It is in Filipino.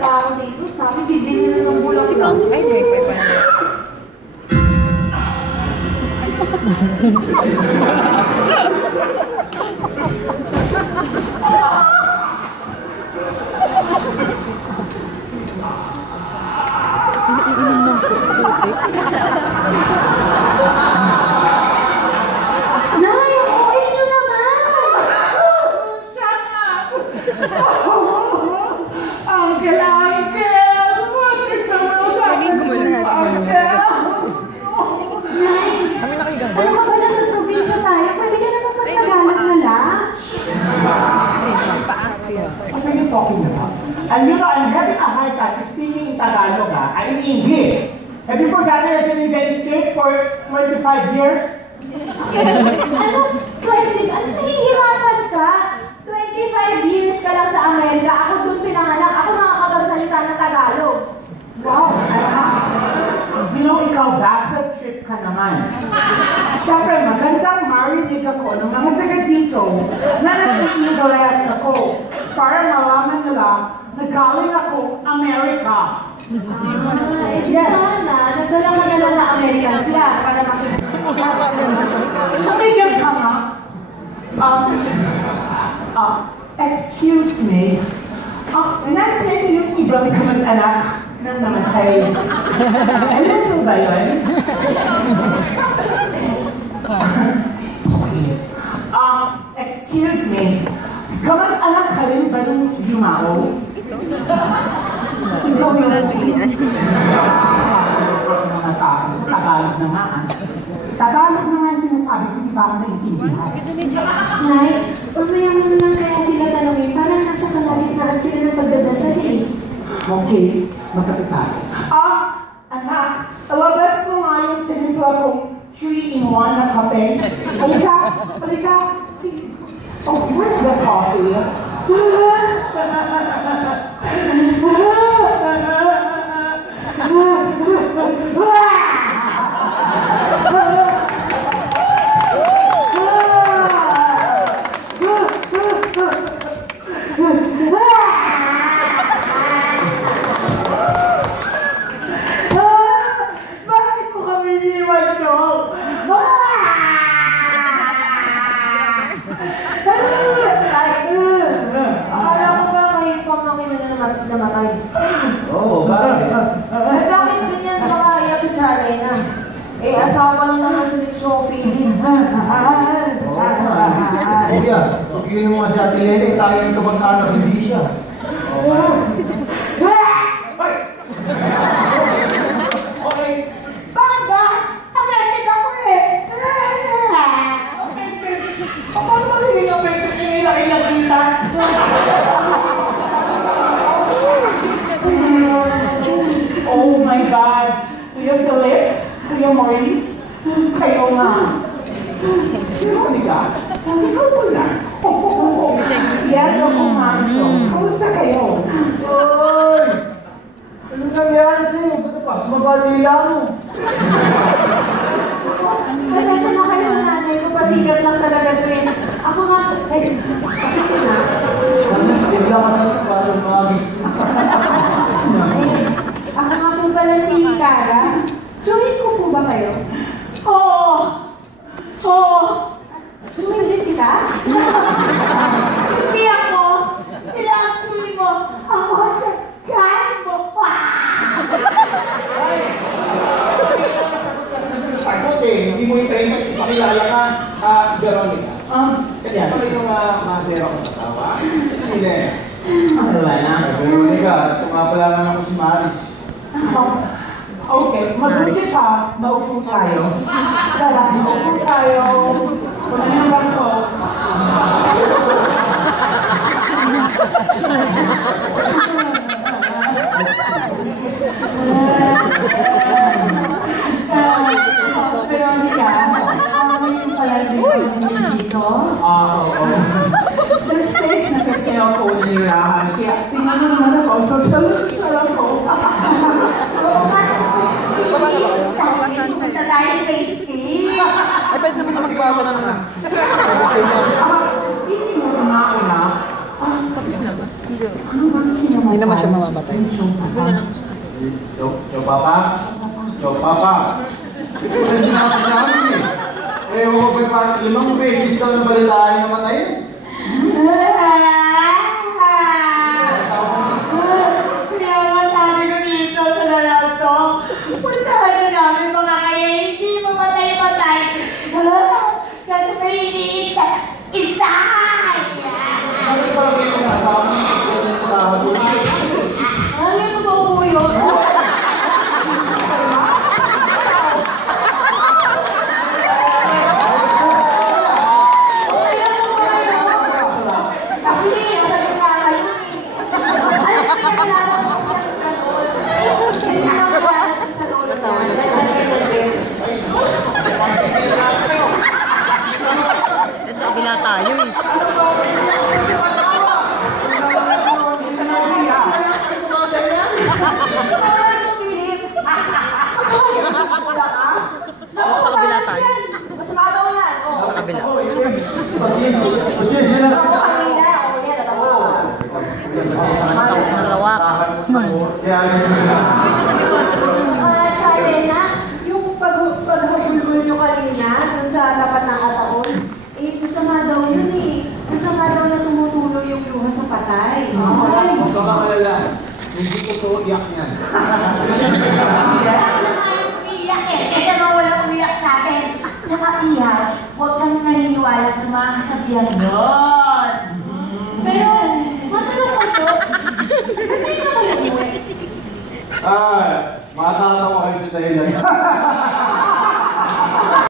pa ako dito. Sabi, bibili na ng bulang lang. Ay, may pa na. Iinom ng putik. Nay, okay nyo naman! Shut up! Uncle! Bakit naman sabi ko Uncle? Nay, Kami nakiganda. ano ka ba nasa probinsya tayo? Pwede ka naman magtagalog na lang? Sino? Paa? Sino? What are you talking about? And you know, I'm having a hard time speaking in Tagalog, in English. Have you forgotten I've been in the States for 25 years? Ano? 20? Ano? Nahihirapan ka? 25 years ka lang sa Amerika. Ako doon pinanganak. Ako nakakapagsalita ng Tagalog. Wow, you know, ikaw, basa trip ka naman. Siyempre, magandang marinig ako ng mga taga dito na nag-i-English ako para malaman nila na galing ako Amerika. Yes. Sana, nagdala mo na lang na American flag para makikita. Tumigil ka nga. Excuse me. Nasaan yung ibang kamag-anak ng namatay? Alam mo ba yun? Excuse me. Kamag-anak ka rin ba nung Yumao? Ikaw yung Tagalog na nga. Tagalog na nga yung sinasabi ko, di ba ako naiintindihan? Nay, umaya mo na lang kaya sila tanongin. Parang nasa kalagitnaan sila ng pagdadasal eh. Okay, magkapit tayo. Anak, alabas mo nga yung tinimpla kong 3-in-1 na kape. Halika, halika. Oh, where's the coffee? Bakit mo kami iniwan ko? Akala ko ba kayo pamangkin na namatay? Oo, bakit? Ay, bakit ganyan makaya si Charlie na? Eh, asawa lang naman si Sophie din. Kuya, pag-iwan mo nga si Ate Lene, tayo yung kapag-anak, hindi siya. Okay. Bakit ba? Affected ako eh. Affected. Paano magiging affected yung ilang kita? Oh my God. Kuya Philip, Kuya Maurice, kayo nga. Veronica, ikaw po na. Yes, ako nga ito. Kamusta kayo? Oy! Ano nangyari sa'yo? Ba't pa? Sumabadila mo. Pasensya na kayo sa nanay ko. Pasikat lang talaga ito eh. Ako nga, eh, bakit ko na? Bigla ka sa parang mabis. Ako nga po pala si Cara. Join ko po ba kayo? Oo! Oo! Join din kita? Hindi ako! Sila ang chuli mo! Ako siya! Chan mo! Sagot eh, hindi mo yung pakilala ka, Veronica. Yes. Ano yung madero kong asawa? Sine. Ano ba na? Veronica, ito nga pala naman ako si Maris. Okay, mabuti pa, maupo tayo. Tara, maupo tayo. Kung ano yung bangko. Veronica, yung pala dito. Oo. Sa States na kasi ako nilirahan, kaya tingnan mo naman ako, social ako. Sa tayo safety. Ay, pwede naman na magbasa ng Speaking of mauna, tapos na ba? ano ba kinamay naman siya mamamatay. Yo, Papa. Yo, Papa. Wala sinabi sa amin eh. Eh, huwag pa 5 beses ka ng balitaan naman tayo. Kaya nga sabi ko dito sa lalab to, puntahan na namin mga kaya hindi mamatay-matay. Kasi may iniintay. Sabi pa lang kayo na sa amin. Ano yung totoo po yun? Kasi, nasa gitna kayo eh. Alam mo, kailangan ko kasi ang ganun. Hindi na kailangan sa lolo naman. Ganyan. Sa kabila tayo eh. Sa kabila tayo. Mas mabaw yan. Sa kabila. Pasensya na. Ako kanina. Ako yan. Natawa. Malawak. Charlena, yung paghubulbul nyo kanina, dun sa tapat ng ataon, masama daw yun eh. Masama daw na tumutulo yung luha sa patay. Basta ka malala. Hindi ko to iyak niyan. Wala tayong umiyak eh. Kasi naman walang umiyak sa atin. Tsaka iyak, huwag kang naniniwala sa mga kasabihan yun. Pero, matanong ko to, ba't hindi ka kayo umuwi? Matatawa kayo sa dahilan.